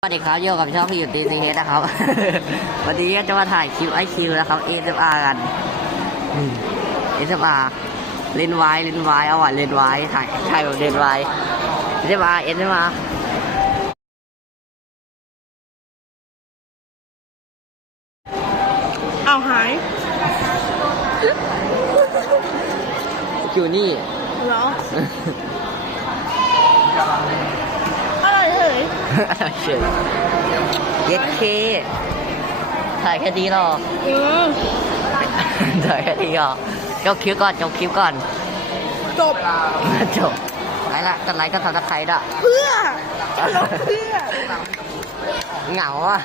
สวัสดีครับโยกับช่องพี่อยู่ตีซีเฮดนะครับ วันนี้จะมาถ่ายคลิปไอคิวนะครับ ASMR กันอืม ASMR เลนส์วายเลนส์วายเอาอะเลนส์วายถ่ายถ่ายแบบเลนส์วาย ASMR ASMR เอาหายคิวนี่เหรออะไร เอ่ยเฉยเย็ดเค ถ่ายแค่นี้หรออืมถ่ายแค่นี้หรอจบคลิปก่อนจบคลิปก่อน จบ จบไปละกันไลค์ก็ทำตะไคร้ด้วยเพื่อแล้วเพื่อเหงาอะ